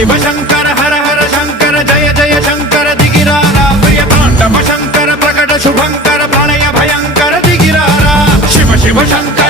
शिव शंकर हर हर शंकर जय जय शंकर दिगिरारा प्रिय तांडव शंकर प्रकट शुभंकर प्रलय भयंकर दिगिरारा शिव शिव शंकर